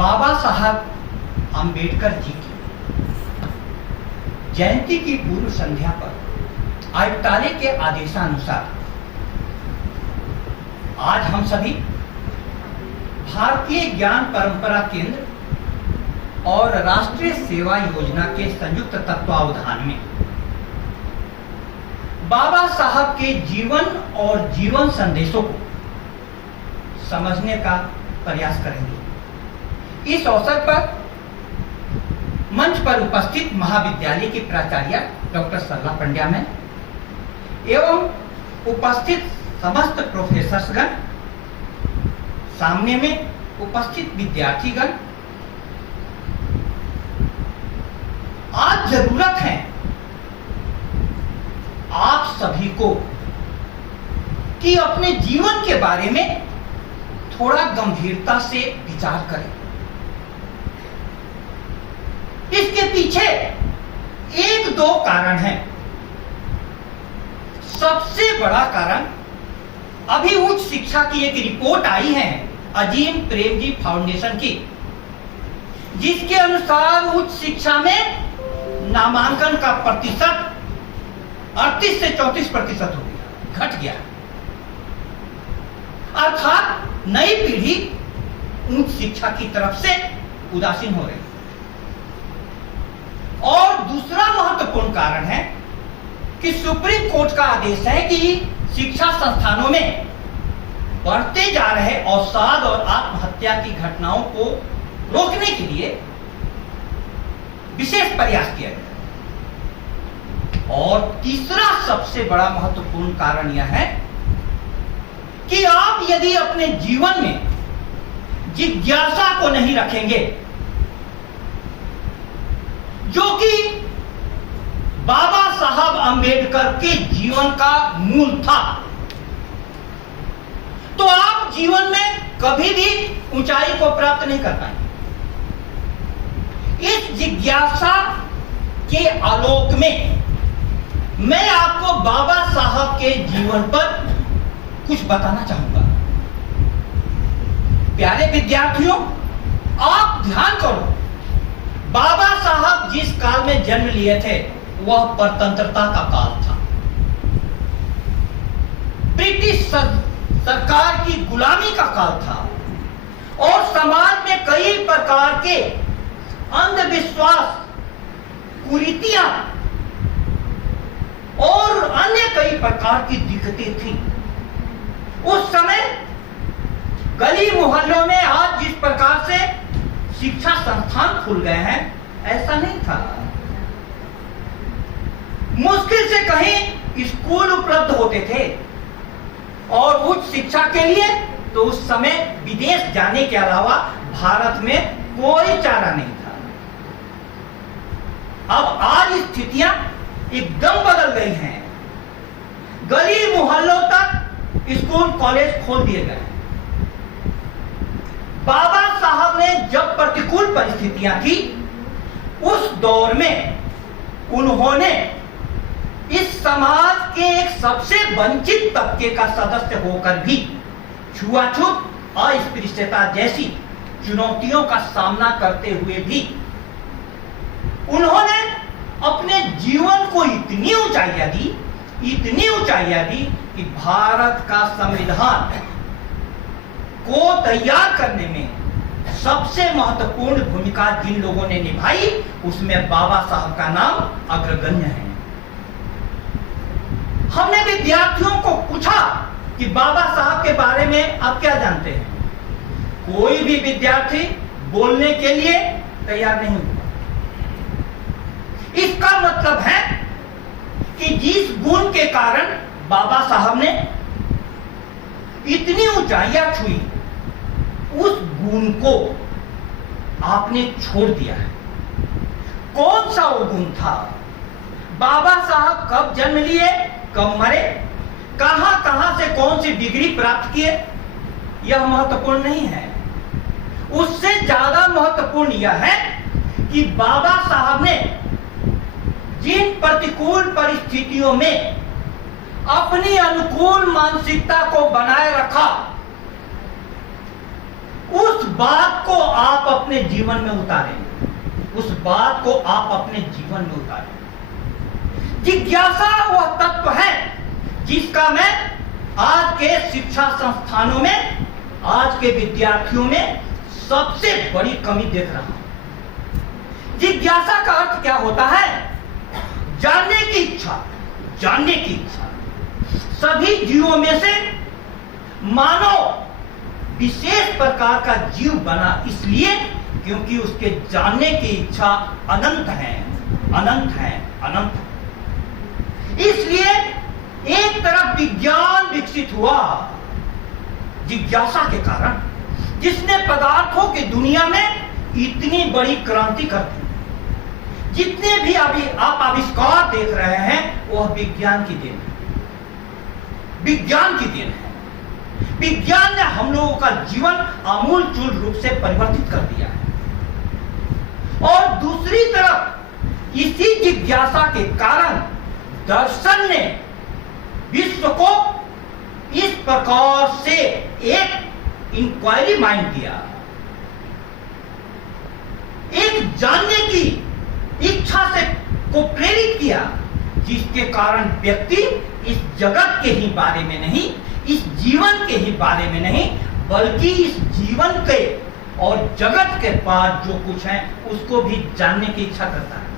बाबा साहब अंबेडकर जी की जयंती की पूर्व संध्या पर आयुक्तालय के आदेशानुसार आज हम सभी भारतीय ज्ञान परंपरा केंद्र और राष्ट्रीय सेवा योजना के संयुक्त तत्वावधान में बाबा साहब के जीवन और जीवन संदेशों को समझने का प्रयास करेंगे। इस अवसर पर मंच पर उपस्थित महाविद्यालय के प्राचार्य डॉक्टर सरला पंड्या में एवं उपस्थित समस्त प्रोफेसर्सगण, सामने में उपस्थित विद्यार्थीगण, आज जरूरत है आप सभी को कि अपने जीवन के बारे में थोड़ा गंभीरता से विचार करें। इसके पीछे एक दो कारण हैं। सबसे बड़ा कारण अभी उच्च शिक्षा की एक रिपोर्ट आई है अजीम प्रेमजी फाउंडेशन की, जिसके अनुसार उच्च शिक्षा में नामांकन का प्रतिशत 38 से 34% हो गया, घट गया। अर्थात नई पीढ़ी उच्च शिक्षा की तरफ से उदासीन हो रही। और दूसरा महत्वपूर्ण कारण है कि सुप्रीम कोर्ट का आदेश है कि शिक्षा संस्थानों में बढ़ते जा रहे अवसाद और आत्महत्या की घटनाओं को रोकने के लिए विशेष प्रयास किया गया। और तीसरा सबसे बड़ा महत्वपूर्ण कारण यह है कि आप यदि अपने जीवन में जिज्ञासा को नहीं रखेंगे, जो कि बाबा साहब अंबेडकर के जीवन का मूल था, तो आप जीवन में कभी भी ऊंचाई को प्राप्त नहीं कर पाएंगे। इस जिज्ञासा के आलोक में मैं आपको बाबा साहब के जीवन पर कुछ बताना चाहूंगा। प्यारे विद्यार्थियों, आप ध्यान करो, बाबा साहब जिस काल में जन्म लिए थे वह परतंत्रता का काल था। ब्रिटिश सरकार की गुलामी का काल था और समाज में कई प्रकार के अंधविश्वास, कुरीतियां और अन्य कई प्रकार की दिक्कतें थी। उस समय गली मोहल्लों में आज जिस प्रकार से शिक्षा संस्थान खुल गए हैं, ऐसा नहीं था। मुश्किल से कहीं स्कूल उपलब्ध होते थे और उच्च शिक्षा के लिए तो उस समय विदेश जाने के अलावा भारत में कोई चारा नहीं था। अब आज स्थितियां एकदम बदल गई हैं। गली मोहल्लों तक स्कूल कॉलेज खोल दिए गए। बाबा साहब ने जब प्रतिकूल परिस्थितियां थी, उस दौर में उन्होंने इस समाज के एक सबसे वंचित तबके का सदस्य होकर भी छुआछूत, अस्पृश्यता जैसी चुनौतियों का सामना करते हुए भी उन्होंने अपने जीवन को इतनी ऊंचाइयां दी कि भारत का संविधान को तैयार करने में सबसे महत्वपूर्ण भूमिका जिन लोगों ने निभाई, उसमें बाबा साहब का नाम अग्रगण्य है। हमने विद्यार्थियों को पूछा कि बाबा साहब के बारे में आप क्या जानते हैं। कोई भी विद्यार्थी बोलने के लिए तैयार नहीं हुआ। इसका मतलब है कि जिस गुण के कारण बाबा साहब ने इतनी ऊंचाइयां छुई, उस गुण को आपने छोड़ दिया है। कौन सा वो गुण था? बाबा साहब कब जन्म लिए, कब मरे, कहां से कौन सी डिग्री प्राप्त किए, यह महत्वपूर्ण नहीं है। उससे ज्यादा महत्वपूर्ण यह है कि बाबा साहब ने जिन प्रतिकूल परिस्थितियों में अपनी अनुकूल मानसिकता को बनाए रखा उस बात को आप अपने जीवन में उतारें, उस बात को आप अपने जीवन में उतारें। जिज्ञासा वह तत्व है जिसका मैं आज के शिक्षा संस्थानों में, आज के विद्यार्थियों में सबसे बड़ी कमी देख रहा हूं। जिज्ञासा का अर्थ क्या होता है? जानने की इच्छा, जानने की इच्छा। सभी जीवों में से मानव विशेष प्रकार का जीव बना इसलिए क्योंकि उसके जानने की इच्छा अनंत है, अनंत है, अनंत है। इसलिए एक तरफ विज्ञान विकसित हुआ जिज्ञासा के कारण, जिसने पदार्थों की दुनिया में इतनी बड़ी क्रांति कर दी। जितने भी अभी आप आविष्कार देख रहे हैं वह विज्ञान की देन है, विज्ञान की देन है। विज्ञान ने हम लोगों का जीवन आमूलचूल रूप से परिवर्तित कर दिया है। और दूसरी तरफ इसी जिज्ञासा के कारण दर्शन ने विश्व को इस प्रकार से एक इंक्वायरी माइंड दिया, एक जानने की इच्छा से को प्रेरित किया, जिसके कारण व्यक्ति इस जगत के ही बारे में नहीं, इस जीवन के ही बारे में नहीं, बल्कि इस जीवन के और जगत के पार जो कुछ है उसको भी जानने की इच्छा करता है।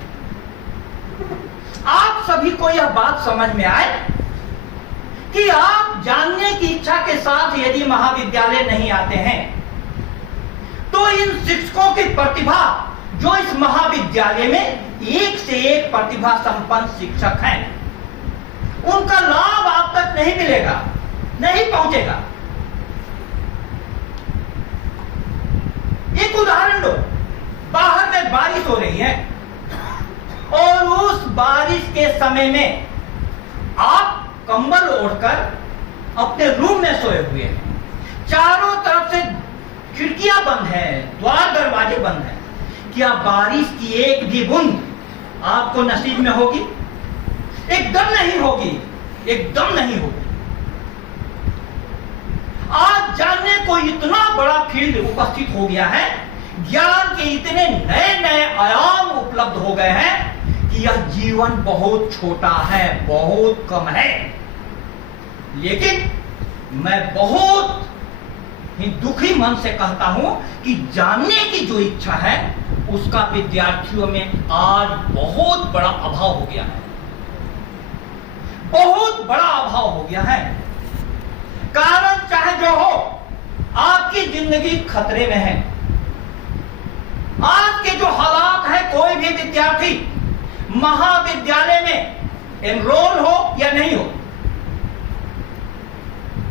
आप सभी को यह बात समझ में आए कि आप जानने की इच्छा के साथ यदि महाविद्यालय नहीं आते हैं तो इन शिक्षकों की प्रतिभा, जो इस महाविद्यालय में एक से एक प्रतिभा संपन्न शिक्षक हैं, उनका लाभ आप तक नहीं मिलेगा, नहीं पहुंचेगा। एक उदाहरण लो, बाहर में बारिश हो रही है और उस बारिश के समय में आप कंबल ओढ़कर अपने रूम में सोए हुए हैं, चारों तरफ से खिड़कियां बंद है, द्वार दरवाजे बंद है। क्या बारिश की एक भी बूंद आपको नसीब में होगी? एकदम नहीं होगी, एकदम नहीं होगी। आज जानने को इतना बड़ा फील्ड उपस्थित हो गया है, ज्ञान के इतने नए नए आयाम उपलब्ध हो गए हैं कि यह जीवन बहुत छोटा है, बहुत कम है। लेकिन मैं बहुत ही दुखी मन से कहता हूं कि जानने की जो इच्छा है उसका विद्यार्थियों में आज बहुत बड़ा अभाव हो गया है, बहुत बड़ा अभाव हो गया है। कारण चाहे जो हो, आपकी जिंदगी खतरे में है। आज के जो हालात है, कोई भी विद्यार्थी महाविद्यालय में एनरोल हो या नहीं हो,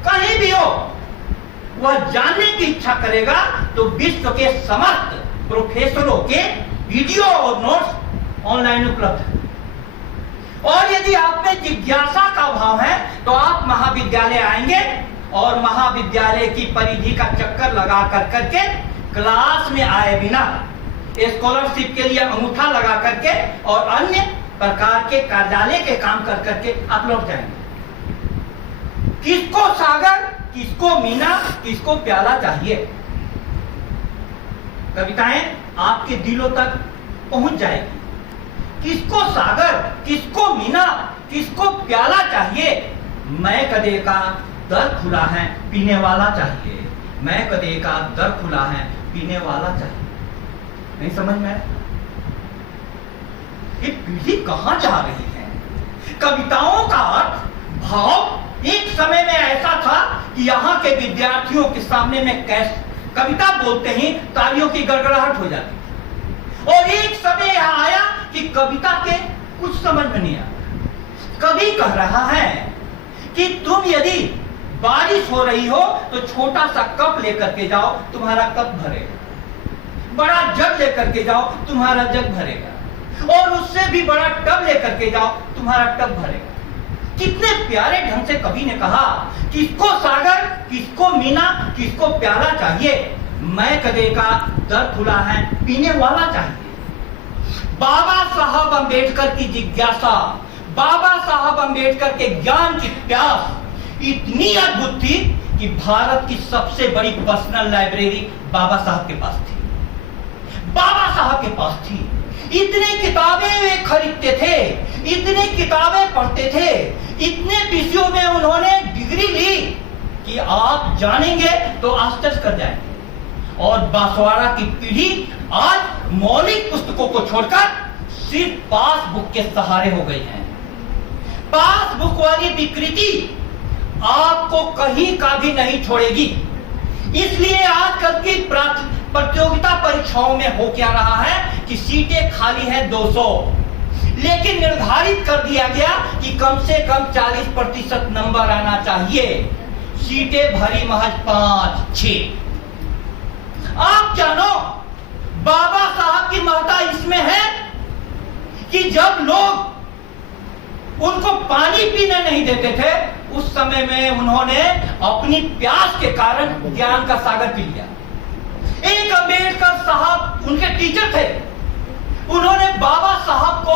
कहीं भी हो, वह जानने की इच्छा करेगा तो विश्व के समस्त प्रोफेसरों के वीडियो और नोट्स ऑनलाइन उपलब्ध है। और यदि आप में जिज्ञासा का भाव है तो आप महाविद्यालय आएंगे और महाविद्यालय की परिधि का चक्कर लगा करके क्लास में आए बिना स्कॉलरशिप के लिए अंगूठा लगा करके और अन्य प्रकार के कार्यालय के काम कर करके आप लौट जाएंगे। किसको सागर, किसको मीना, किसको प्याला चाहिए? कविताएं आपके दिलों तक पहुंच जाएगी। किसको सागर, किसको मीना, किसको प्याला चाहिए? मैं कदे का दर खुला है, पीने वाला चाहिए। मैं कदे का दर खुला है, पीने वाला चाहिए। नहीं समझ में आया? ये पीढ़ी कहां जा रही है? कविताओं का अर्थ, भाव एक समय में ऐसा था कि यहाँ के विद्यार्थियों के सामने में कविता बोलते ही तालियों की गड़गड़ाहट हो जाती थी। और एक समय यहां आया कि कविता के कुछ समझ में नहीं आता। कवि कह रहा है कि तुम यदि बारिश हो रही हो तो छोटा सा कप लेकर के जाओ, तुम्हारा कप भरेगा। बड़ा जग लेकर के जाओ, तुम्हारा जग भरेगा। और उससे भी बड़ा टब लेकर के जाओ, तुम्हारा टब भरेगा। कितने प्यारे ढंग से कवि ने कहा, किसको सागर, किसको मीना, किसको प्याला चाहिए? मैं कदे का दर खुला है, पीने वाला चाहिए। बाबा साहब अंबेडकर की जिज्ञासा, बाबा साहब अंबेडकर के ज्ञान की प्यास, इतनी अद्भुत थी कि भारत की सबसे बड़ी पर्सनल लाइब्रेरी बाबा साहब के पास थी। बाबा साहब के पास थी। इतनी किताबें वे खरीदते थे, इतनी किताबें पढ़ते थे, इतने विषयों में उन्होंने डिग्री ली कि आप जानेंगे तो आश्चर्य कर जाएंगे। और बांसवाड़ा की पीढ़ी आज मौलिक पुस्तकों को छोड़कर सिर्फ पासबुक के सहारे हो गई है। पासबुक वाली विकृति आपको कहीं का भी नहीं छोड़ेगी। इसलिए आजकल की प्रतियोगिता परीक्षाओं में हो क्या रहा है कि सीटें खाली हैं 200, लेकिन निर्धारित कर दिया गया कि कम से कम 40% नंबर आना चाहिए। सीटें भरी महज 5-6। आप जानो बाबा साहब की महत्ता इसमें है कि जब लोग उनको पानी पीने नहीं देते थे, उस समय में उन्होंने अपनी प्यास के कारण ज्ञान का सागर पी लिया। एक अम्बेडकर साहब उनके टीचर थे। उन्होंने बाबा साहब को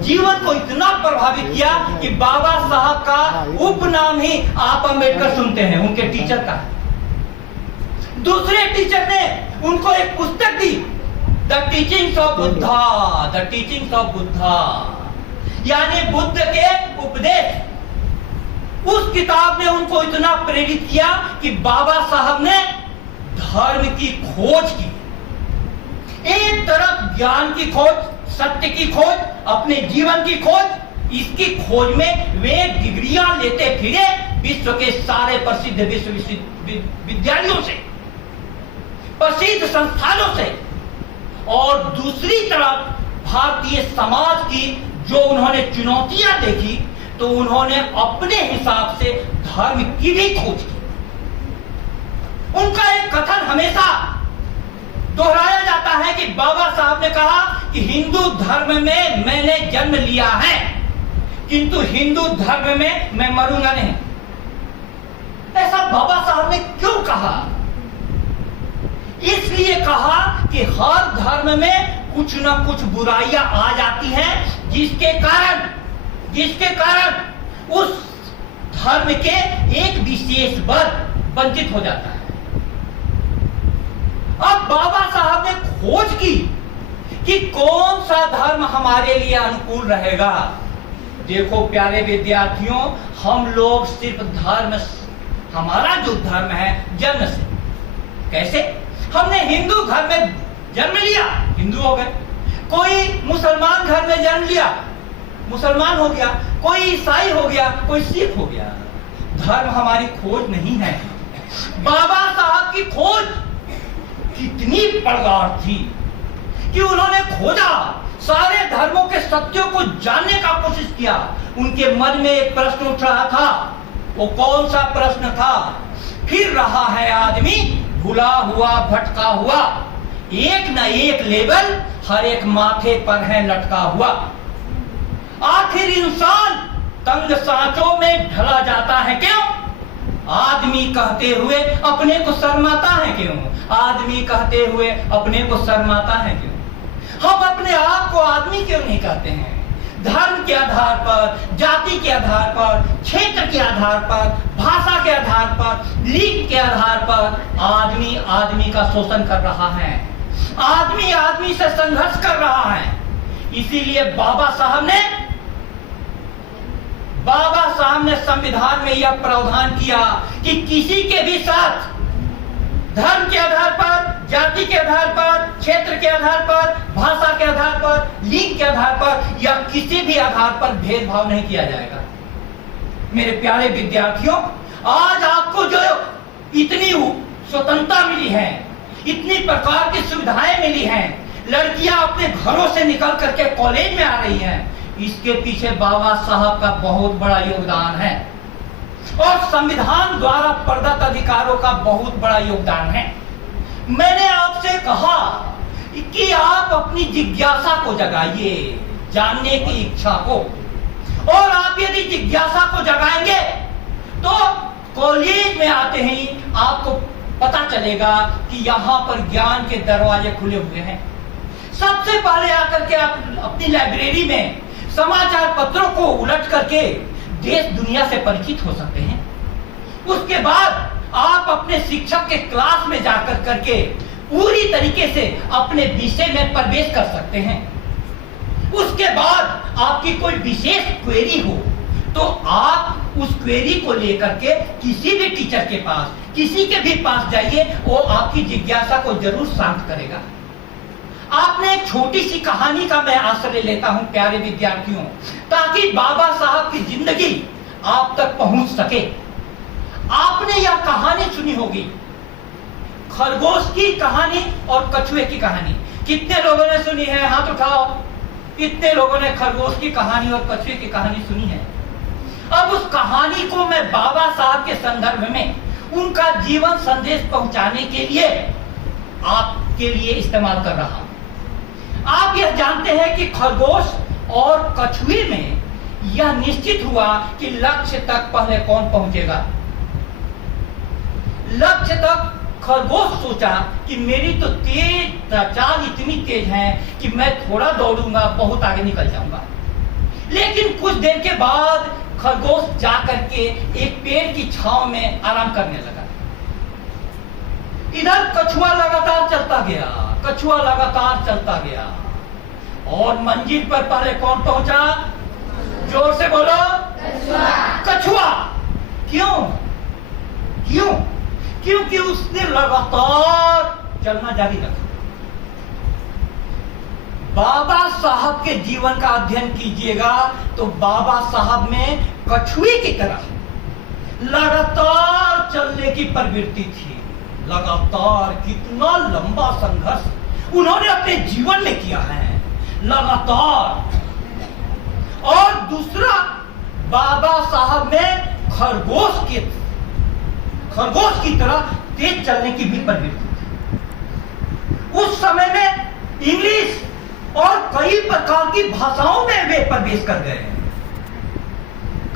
जीवन को इतना प्रभावित किया कि बाबा साहब का उपनाम ही आप अम्बेडकर सुनते हैं उनके टीचर का। दूसरे टीचर ने उनको एक पुस्तक दी, the teachings of Buddha, the teachings of Buddha, यानी बुद्ध के उपदेश। उस किताब ने उनको इतना प्रेरित किया कि बाबा साहब ने धर्म की खोज की। एक तरफ ज्ञान की खोज, सत्य की खोज, अपने जीवन की खोज, इसकी खोज में वे डिग्रियां लेते फिरे विश्व के सारे प्रसिद्ध विश्वविद्यालयों से, प्रसिद्ध संस्थानों से। और दूसरी तरफ भारतीय समाज की जो उन्होंने चुनौतियां देखी, तो उन्होंने अपने हिसाब से धर्म की भी खोज की। उनका एक कथन हमेशा दोहराया जाता है कि बाबा साहब ने कहा कि हिंदू धर्म में मैंने जन्म लिया है, किंतु हिंदू धर्म में मैं मरूंगा नहीं। ऐसा बाबा साहब ने क्यों कहा? इसलिए कहा कि हर धर्म में कुछ ना कुछ बुराइयां आ जाती हैं, जिसके कारण उस धर्म के एक विशेष वर्ग वंचित हो जाता है। अब बाबा साहब ने खोज की कि कौन सा धर्म हमारे लिए अनुकूल रहेगा। देखो प्यारे विद्यार्थियों, हम लोग सिर्फ धर्म, हमारा जो धर्म है जन्म से, कैसे? हमने हिंदू घर में जन्म लिया, हिंदू हो गए। कोई मुसलमान घर में जन्म लिया, मुसलमान हो गया। कोई ईसाई हो गया, कोई सिख हो गया। धर्म हमारी खोज नहीं है। बाबा साहब की खोज कितनी प्रगाढ़ थी कि उन्होंने खोजा, सारे धर्मों के सत्यों को जानने का कोशिश किया। उनके मन में एक प्रश्न उठ रहा था। वो कौन सा प्रश्न था? फिर रहा है आदमी भुला हुआ, भटका हुआ, एक न एक लेबल हर एक माथे पर है लटका हुआ। आखिर इंसान तंग सांचों में ढला जाता है क्यों? आदमी कहते हुए अपने को शर्माता है क्यों? आदमी कहते हुए अपने को शर्माता है क्यों? हम अपने आप को आदमी क्यों नहीं कहते हैं? धर्म के आधार पर, जाति के आधार पर, क्षेत्र के आधार पर, भाषा के आधार पर, लिंग के आधार पर आदमी आदमी का शोषण कर रहा है, आदमी आदमी से संघर्ष कर रहा है। इसीलिए बाबा साहब ने संविधान में यह प्रावधान किया कि किसी के भी साथ धर्म के आधार पर, जाति के आधार पर, क्षेत्र के आधार पर, भाषा के आधार पर, लिंग के आधार पर या किसी भी आधार पर भेदभाव नहीं किया जाएगा। मेरे प्यारे विद्यार्थियों, आज आपको जो इतनी स्वतंत्रता मिली है, इतनी प्रकार की सुविधाएं मिली हैं, लड़कियां अपने घरों से निकल करके कॉलेज में आ रही हैं, इसके पीछे बाबा साहब का बहुत बड़ा योगदान है और संविधान द्वारा प्रदत्त अधिकारों का बहुत बड़ा योगदान है। मैंने आपसे कहा कि आप अपनी जिज्ञासा को जगाइए, जानने की इच्छा को, और आप यदि जिज्ञासा को जगाएंगे तो कॉलेज में आते ही आपको पता चलेगा कि यहाँ पर ज्ञान के दरवाजे खुले हुए हैं। सबसे पहले आकर के आप अपनी लाइब्रेरी में समाचार पत्रों को उलट करके देश दुनिया से परिचित हो सकते हैं। उसके बाद आप अपने शिक्षक के क्लास में जाकर करके पूरी तरीके से अपने विषय में प्रवेश कर सकते हैं। उसके बाद आपकी कोई विशेष क्वेरी हो तो आप उस क्वेरी को लेकर के किसी भी टीचर के पास, किसी के भी पास जाइए, वो आपकी जिज्ञासा को जरूर शांत करेगा। आपने एक छोटी सी कहानी का मैं आश्रय लेता हूं प्यारे विद्यार्थियों, ताकि बाबा साहब की जिंदगी आप तक पहुंच सके। आपने यह कहानी सुनी होगी, खरगोश की कहानी और कछुए की कहानी। कितने लोगों ने सुनी है? हाथ उठाओ। कितने लोगों ने खरगोश की कहानी और कछुए की कहानी सुनी है? अब उस कहानी को मैं बाबा साहब के संदर्भ में उनका जीवन संदेश पहुंचाने के लिए आपके लिए इस्तेमाल कर रहा हूं। आप यह जानते हैं कि खरगोश और कछुए में यह निश्चित हुआ कि लक्ष्य तक पहले कौन पहुंचेगा। लक्ष्य तक खरगोश सोचा कि मेरी तो चाल इतनी तेज है कि मैं थोड़ा दौड़ूंगा, बहुत आगे निकल जाऊंगा। लेकिन कुछ देर के बाद खरगोश जाकर के एक पेड़ की छांव में आराम करने लगा। इधर कछुआ लगातार चलता गया, कछुआ लगातार चलता गया और मंजिल पर पहले कौन पहुंचा? जोर से बोलो, कछुआ। कछुआ। क्यों? क्यों? क्योंकि उसने लगातार चलना जारी रखा। बाबा साहब के जीवन का अध्ययन कीजिएगा तो बाबा साहब में कछुए की तरह लगातार चलने की प्रवृत्ति थी। लगातार कितना लंबा संघर्ष उन्होंने अपने जीवन में किया है, लगातार। और दूसरा, बाबा साहब में खरगोश की तरह तेज चलने की भी प्रवृत्ति थी। उस समय में इंग्लिश और कई प्रकार की भाषाओं में वे प्रवेश कर गए।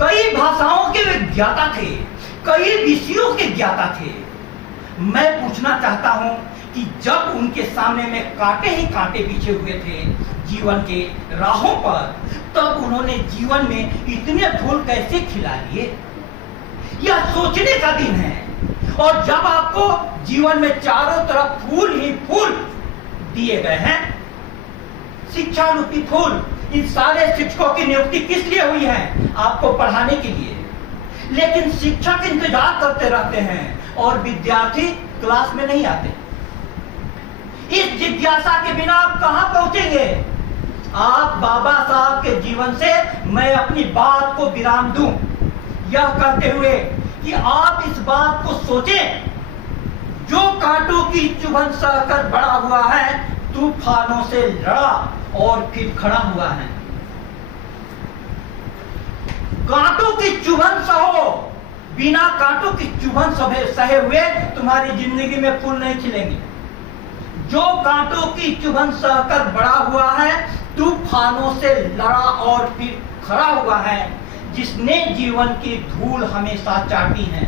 कई भाषाओं के वे ज्ञाता थे, कई विषयों के ज्ञाता थे। मैं पूछना चाहता हूं कि जब उनके सामने में कांटे ही कांटे बिछे हुए थे जीवन के राहों पर, तब उन्होंने जीवन में इतने फूल कैसे खिला लिए? यह सोचने का दिन है। और जब आपको जीवन में चारों तरफ फूल ही फूल दिए गए हैं, शिक्षा रूपी फूल, इन सारे शिक्षकों की नियुक्ति किस लिए हुई है? आपको पढ़ाने के लिए। लेकिन शिक्षक इंतजार करते रहते हैं और विद्यार्थी क्लास में नहीं आते। इस जिज्ञासा के बिना आप कहां पहुंचेंगे? आप बाबा साहब के जीवन से मैं अपनी बात को विराम दूं, यह कहते हुए कि आप इस बात को सोचें, जो कांटों की चुभन सहकर बड़ा हुआ है, तूफानों से लड़ा और फिर खड़ा हुआ है। कांटों की चुभन सहो, बिना कांटों की चुभन सहे हुए तुम्हारी जिंदगी में फूल नहीं खिलेंगे। जो कांटों की चुभन सहकर बड़ा हुआ है, तूफानों से लड़ा और फिर खड़ा हुआ है, जिसने जीवन की धूल हमेशा चाटी है।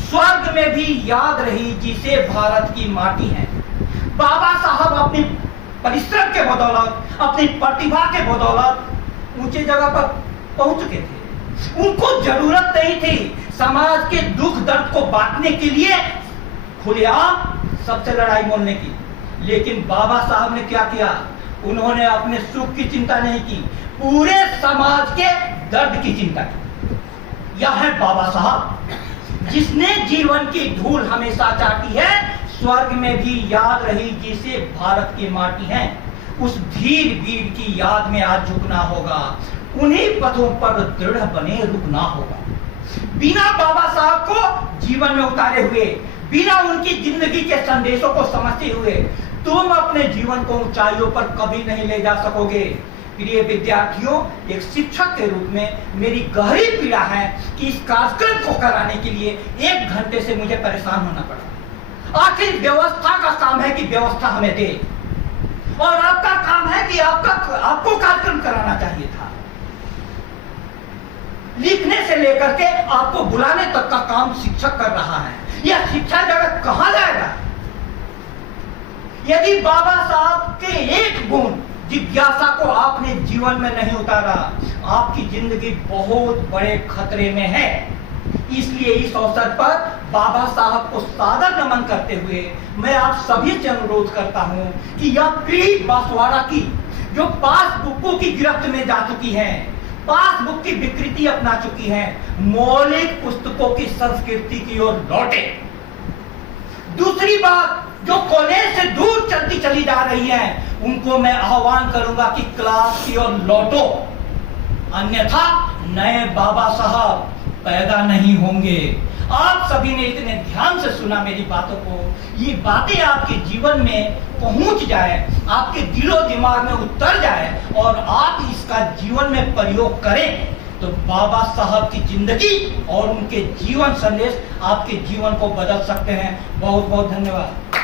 स्वर्ग में भी याद रही जिसे भारत की माटी है। बाबा साहब अपनी परिश्रम के बदौलत, अपनी प्रतिभा के बदौलत ऊंचे जगह पर पहुंच चुके थे। उनको जरूरत नहीं थी समाज के दुख दर्द को बांटने के लिए खुलेआम सबसे लड़ाई बोलने की। लेकिन बाबा साहब ने क्या किया? उन्होंने अपने सुख की चिंता नहीं की, पूरे समाज के दर्द की चिंता की। यह है बाबा साहब, जिसने जीवन की धूल हमेशा चाटी है। स्वर्ग में भी याद रही जिसे भारत की माटी है। उस धीर वीर की याद में आज झुकना होगा, उन्हीं पथों पर दृढ़ बने रुकना होगा। बिना बाबा साहब को जीवन में उतारे हुए, बिना उनकी जिंदगी के संदेशों को समझते हुए तुम अपने जीवन को ऊंचाइयों पर कभी नहीं ले जा सकोगे। प्रिय विद्यार्थियों, एक शिक्षक के रूप में मेरी गहरी पीड़ा है कि इस कार्यक्रम को कराने के लिए 1 घंटे से मुझे परेशान होना पड़ा। आखिर व्यवस्था का काम है कि व्यवस्था हमें दे, और आपका काम है कि आपको कार्यक्रम कराना चाहिए था। लिखने से लेकर के आपको बुलाने तक का काम शिक्षक कर रहा है। यह शिक्षा जगत कहां जाएगा? यदि बाबा साहब के एक गुण जिज्ञासा को आपने जीवन में नहीं उतारा, आपकी जिंदगी बहुत बड़े खतरे में है। इसलिए इस अवसर पर बाबा साहब को सादर नमन करते हुए मैं आप सभी से अनुरोध करता हूं कि यह पीढ़ी बांसवाड़ा की जो पासबुकों की गिरफ्त में जा चुकी है, पासबुक की विकृति अपना चुकी है, मौलिक पुस्तकों की संस्कृति की ओर लौटे। दूसरी बात, जो कॉलेज से दूर चलती चली जा रही है, उनको मैं आह्वान करूंगा कि क्लास की ओर लौटो, अन्यथा नए बाबा साहब पैदा नहीं होंगे। आप सभी ने इतने ध्यान से सुना मेरी बातों को, ये बातें आपके जीवन में पहुंच जाए, आपके दिलो दिमाग में उतर जाए और आप इसका जीवन में प्रयोग करें, तो बाबा साहब की जिंदगी और उनके जीवन संदेश आपके जीवन को बदल सकते हैं। बहुत बहुत धन्यवाद।